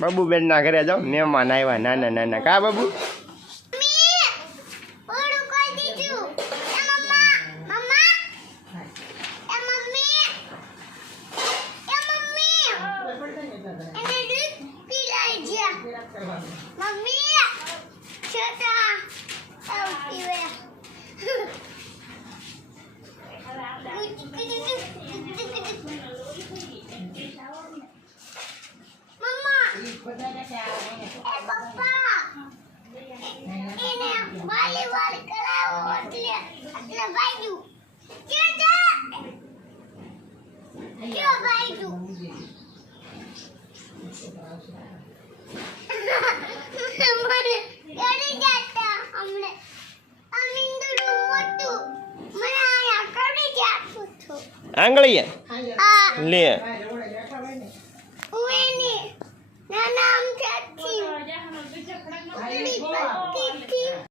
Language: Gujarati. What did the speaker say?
બાબુ બેન ના ઘરે જાઓ, મહેમાન આવ્યા નાના નાના. કા બાબુ? આંગળી લે